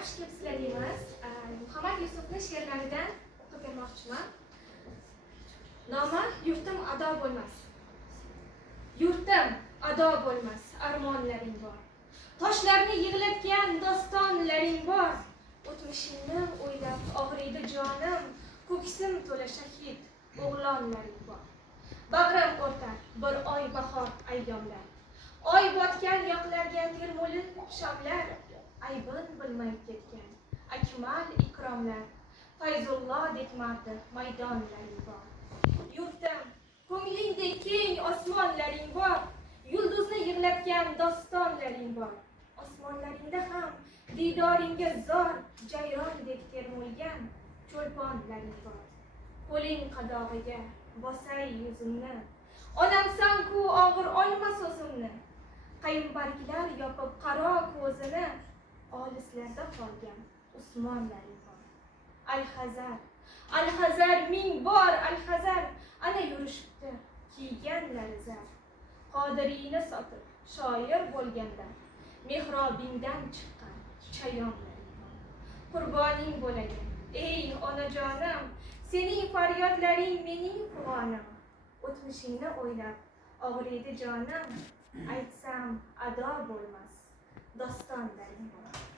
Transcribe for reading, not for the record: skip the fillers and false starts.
xush kelibsizlar deymiz. Muhammad Yusufning she'rlaridan o'qib bermoqchiman. Nomi Yurtim ado bo'lmas. Yurtim ado bo'lmas, armonlaring bor. Toshlarni yig'latgan dostonlaring bor. O'tmishingni o'ylab og'riydi jonim, ko'ksim to'la shahid o'g'lonlaring bor. Bag'rim o'rtar bir oy bahor ayyomlar. Oy botgan yoqlarga termulib shamlar, aybin bilmay ketgan akmal ikromlar. Fayzullodek mardi maydonlaring bor. Yurtim, ko'nglingdek keng osmonlaring bor. Yulduzni yig'latgan dostonlaring bor. Osmonlaringda ham didoringga zor, jayrondek termulgan cho'lponlaring bor. Qo'ling qadog'iga bosay yuzimni, onamsan-ku og'ir olma so'zimni. Qayinbarglar yopib qaro ko'zini, olislarda qolgan Usmonlaring bor. Al-Hazar, Al-Hazar ming bor Al-Hazar, ana yurishibdi kiyganlari zar. Qodiriyni sotib shoir bo'lganda, mehrobingdan chiqqan chayonlaring bor. Qurboning bo'lagin, ey onajonim, sening faryodlaring mening quvvonim. O'tmishingni o'ylab og'riydi jonim, aytsam ado bo'lmas dostonlaring bor.